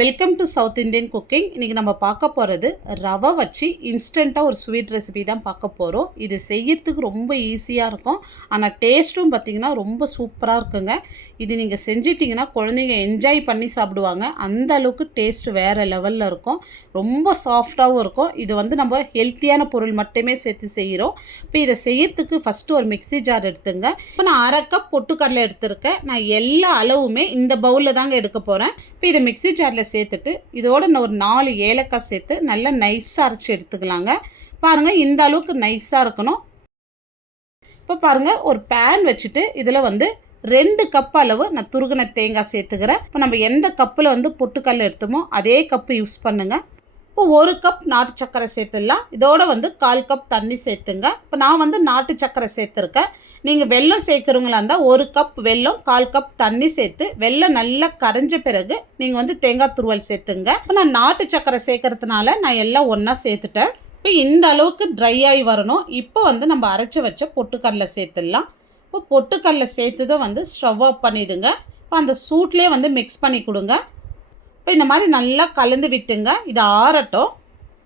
Welcome to south Indian cooking. இன்றைக்கி நம்ம பார்க்க போகிறது ரவை வச்சு இன்ஸ்டண்ட்டாக ஒரு ஸ்வீட் ரெசிபி தான் பார்க்க போகிறோம். இது செய்யறதுக்கு ரொம்ப ஈஸியாக இருக்கும், ஆனால் டேஸ்ட்டும் பார்த்திங்கன்னா ரொம்ப சூப்பராக இருக்குங்க. இது நீங்கள் செஞ்சிட்டிங்கன்னா குழந்தைங்க என்ஜாய் பண்ணி சாப்பிடுவாங்க. அந்த அளவுக்கு டேஸ்ட் வேறு லெவலில் இருக்கும், ரொம்ப சாஃப்டாகவும் இருக்கும். இது நம்ம ஹெல்த்தியான பொருள் மட்டுமே சேர்த்து செய்கிறோம். இப்போ இதை செய்யறதுக்கு ஃபஸ்ட்டு ஒரு மிக்ஸி ஜார் எடுத்துங்க. இப்போ நான் 1/2 கப் பொட்டுக்கடலை எடுத்திருக்கேன். நான் எல்லா அளவுமே இந்த பவுலில் தாங்க எடுக்க போகிறேன். இப்போ இதை மிக்ஸி ஜாரில் சேர்த்துட்டு இதோட நான் ஒரு 4 ஏலக்காய் சேர்த்து நல்லா நைஸாக அரைச்சி எடுத்துக்கலாங்க. பாருங்கள், இந்த அளவுக்கு நைஸாக இருக்கணும். இப்போ பாருங்கள், ஒரு பேன் வச்சுட்டு இதில் 2 கப் அளவு நான் துருகின தேங்காய் சேர்த்துக்கிறேன். இப்போ நம்ம எந்த கப்பில் பொட்டுக்கடலை எடுத்தோமோ அதே கப்பு யூஸ் பண்ணுங்கள். இப்போ 1 கப் நாட்டு சர்க்கரை சேர்த்துடலாம். இதோட 1/4 கப் தண்ணி சேர்த்துங்க. இப்போ நான் நாட்டு சர்க்கரை சேர்த்துருக்கேன். நீங்கள் வெல்லம் சேர்க்குறவங்களா இருந்தால் 1 கப் வெல்லம் 1/4 கப் தண்ணி சேர்த்து வெல்லம் நல்லா கரைஞ்ச பிறகு நீங்கள் தேங்காய் துருவல் சேர்த்துங்க. இப்போ நான் நாட்டு சர்க்கரை சேர்க்கறதுனால நான் எல்லாம் ஒன்றா சேர்த்துட்டேன். இப்போ இந்த அளவுக்கு ட்ரை ஆகி வரணும். இப்போ நம்ம அரைச்சி வச்ச பொட்டுக்கடலை சேர்த்துடலாம். இப்போ பொட்டுக்கடலை சேர்த்துதான் ஸ்டவ் ஆஃப் பண்ணிவிடுங்க. இப்போ அந்த சூட்லேயே மிக்ஸ் பண்ணி கொடுங்க. இப்போ இந்த மாதிரி நல்லா கலந்து விட்டுங்க. இது ஆறட்டும்.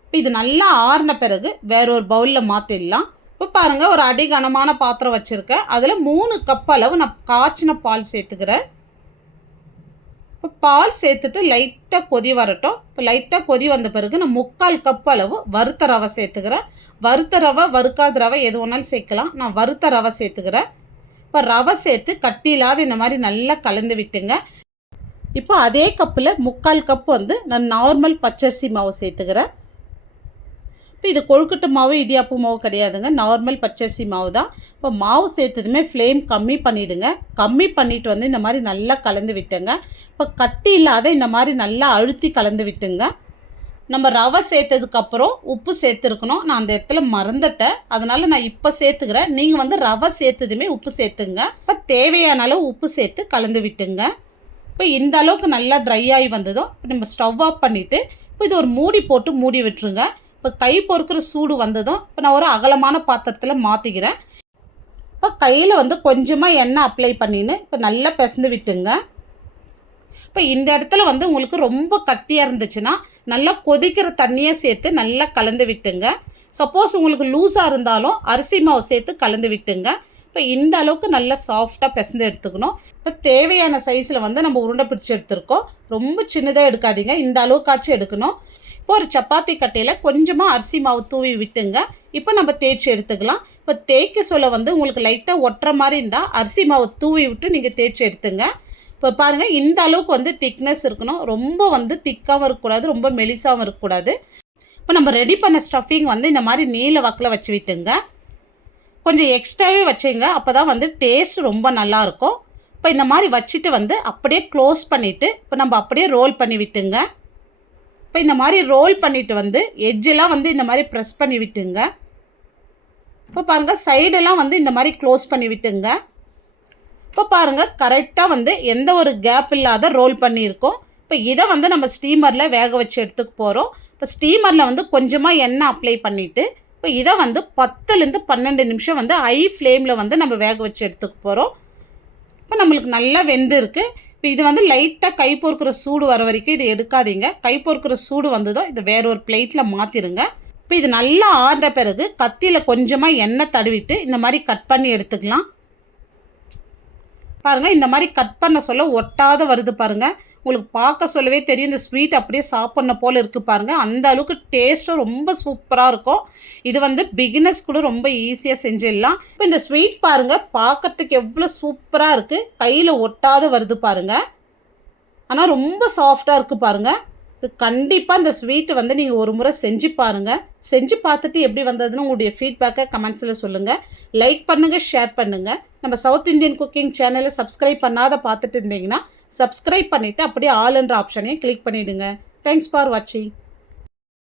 இப்போ இது நல்லா ஆறின பிறகு வேற ஒரு பவுலில் மாற்றிடலாம். இப்போ பாருங்கள், ஒரு அடிகனமான பாத்திரம் வச்சுருக்கேன். அதில் 3 கப் அளவு நான் காய்ச்சின பால் சேர்த்துக்கிறேன். இப்போ பால் சேர்த்துட்டு லைட்டாக கொதி வரட்டும். இப்போ லைட்டாக கொதி வந்த பிறகு நான் 3/4 கப் அளவு வறுத்த ரவை சேர்த்துக்கிறேன். வறுத்த ரவை, வறுக்காத ரவை எது வேணாலும் சேர்க்கலாம். நான் வறுத்த ரவை சேர்த்துக்கிறேன். இப்போ ரவை சேர்த்து கட்டி இல்லாத இந்த மாதிரி நல்லா கலந்து விட்டுங்க. இப்போ அதே கப்பில் 3/4 கப் நான் நார்மல் பச்சரிசி மாவு சேர்த்துக்கிறேன். இப்போ இது கொழுக்கட்டை மாவு, இடியாப்பு மாவு கிடையாதுங்க, நார்மல் பச்சரிசி மாவு தான். இப்போ மாவு சேர்த்ததுமே ஃப்ளேம் கம்மி பண்ணிவிடுங்க. கம்மி பண்ணிவிட்டு இந்த மாதிரி நல்லா கலந்து விட்டுங்க. இப்போ கட்டி இல்லாத இந்த மாதிரி நல்லா அழுத்தி கலந்து விட்டுங்க. நம்ம ரவை சேர்த்ததுக்கப்புறம் உப்பு சேர்த்துருக்கணும். நான் அந்த இடத்துல மறந்துட்டேன், அதனால் நான் இப்போ சேர்த்துக்கிறேன். நீங்கள் ரவை சேர்த்ததுமே உப்பு சேர்த்துங்க. இப்போ தேவையான அளவு உப்பு சேர்த்து கலந்து விட்டுங்க. இப்போ இந்த அளவுக்கு நல்லா ட்ரை ஆகி வந்ததும் இப்போ நம்ம ஸ்டவ் ஆஃப் பண்ணிவிட்டு இப்போ இது ஒரு மூடி போட்டு மூடி விட்டுருங்க. இப்போ கை பொறுக்கிற சூடு வந்ததும் இப்போ நான் ஒரு அகலமான பாத்திரத்தில் மாற்றிக்கிறேன். இப்போ கையில் கொஞ்சமாக எண்ணெய் அப்ளை பண்ணின்னு இப்போ நல்லா பிசைந்து விட்டுங்க. இப்போ இந்த இடத்துல உங்களுக்கு ரொம்ப கட்டியாக இருந்துச்சுன்னா நல்லா கொதிக்கிற தண்ணியை சேர்த்து நல்லா கலந்து விட்டுங்க. சப்போஸ் உங்களுக்கு லூஸாக இருந்தாலும் அரிசி மாவு சேர்த்து கலந்து விட்டுங்க. இப்போ இந்த அளவுக்கு நல்லா சாஃப்டாக பிசைந்து எடுத்துக்கணும். இப்போ தேவையான சைஸில் நம்ம உருண்டை பிடிச்சி எடுத்துருக்கோம். ரொம்ப சின்னதாக எடுக்காதீங்க, இந்த அளவுக்காச்சும் எடுக்கணும். இப்போ ஒரு சப்பாத்தி கட்டையில் கொஞ்சமாக அரிசி மாவு தூவி விட்டுங்க. இப்போ நம்ம தேய்ச்சி எடுத்துக்கலாம். இப்போ தேய்க்க சொல்ல உங்களுக்கு லைட்டாக ஒட்டுற மாதிரி இருந்தால் அரிசி மாவு தூவி விட்டு நீங்கள் தேய்ச்சி எடுத்துங்க. இப்போ பாருங்கள், இந்த அளவுக்கு திக்னஸ் இருக்கணும். ரொம்ப திக்காகவும் இருக்கக்கூடாது, ரொம்ப மெலிசாகவும் இருக்கக்கூடாது. இப்போ நம்ம ரெடி பண்ண ஸ்டஃபிங் இந்த மாதிரி நீல வாக்கில் வச்சு விட்டுங்க. கொஞ்சம் எக்ஸ்ட்ராவே வச்சுங்க, அப்போ தான் டேஸ்ட் ரொம்ப நல்லாயிருக்கும். இப்போ இந்த மாதிரி வச்சுட்டு அப்படியே க்ளோஸ் பண்ணிவிட்டு இப்போ நம்ம அப்படியே ரோல் பண்ணி விட்டுங்க. இப்போ இந்த மாதிரி ரோல் பண்ணிவிட்டு எட்ஜெல்லாம் இந்த மாதிரி ப்ரெஸ் பண்ணி விட்டுங்க. இப்போ பாருங்கள், சைடெல்லாம் இந்த மாதிரி க்ளோஸ் பண்ணி விட்டுங்க. இப்போ பாருங்கள், கரெக்டாக எந்த ஒரு கேப் இல்லாத ரோல் பண்ணியிருக்கோம். இப்போ இதை நம்ம ஸ்டீமரில் வேக வச்சு எடுத்துக்க போகிறோம். இப்போ ஸ்டீமரில் கொஞ்சமாக எண்ணெய் அப்ளை பண்ணிவிட்டு இப்போ இதை 10லேருந்து 12 நிமிஷம் ஹை ஃப்ளேமில் நம்ம வேக வச்சு எடுத்துக்க போகிறோம். இப்போ நம்மளுக்கு நல்லா வெந்து இருக்குது. இப்போ இது லைட்டாக கை பொறுக்கிற சூடு வர வரைக்கும் இது எடுக்காதீங்க. கை பொறுக்கிற சூடு வந்ததும் இதை வேற ஒரு பிளேட்டில் மாற்றிடுங்க. இப்போ இது நல்லா ஆறின பிறகு கத்தியில் கொஞ்சமாக எண்ணெய் தடவிட்டு இந்த மாதிரி கட் பண்ணி எடுத்துக்கலாம். பாருங்கள், இந்த மாதிரி கட் பண்ண சொல்ல ஒட்டாத வருது பாருங்கள். உங்களுக்கு பார்க்க சொல்லவே தெரியும், இந்த ஸ்வீட் அப்படியே சாப்பிட்ன போல் இருக்குது பாருங்கள். அந்த அளவுக்கு டேஸ்ட்டும் ரொம்ப சூப்பராக இருக்கும். இது பிகினர்ஸ் கூட ரொம்ப ஈஸியாக செஞ்சிடலாம். இப்போ இந்த ஸ்வீட் பாருங்கள், பார்க்குறதுக்கு எவ்வளோ சூப்பராக இருக்குது, கையில் ஒட்டாத வருது பாருங்கள். ஆனால் ரொம்ப சாஃப்டாக இருக்குது பாருங்கள். இது கண்டிப்பாக இந்த ஸ்வீட்டு நீங்கள் ஒரு முறை செஞ்சு பாருங்கள். செஞ்சு பார்த்துட்டு எப்படி வந்ததுன்னு உங்களுடைய ஃபீட்பேக்கை கமெண்ட்ஸில் சொல்லுங்கள். லைக் பண்ணுங்கள், ஷேர் பண்ணுங்கள். நம்ம சவுத் இந்தியன் குக்கிங் சேனலை சப்ஸ்கிரைப் பண்ணாத பார்த்துட்டு இருந்தீங்கன்னா சப்ஸ்கிரைப் பண்ணிவிட்டு அப்படியே ஆல் என்ற ஆப்ஷனையும் கிளிக் பண்ணிவிடுங்க. தேங்க்ஸ் ஃபார் வாட்சிங்.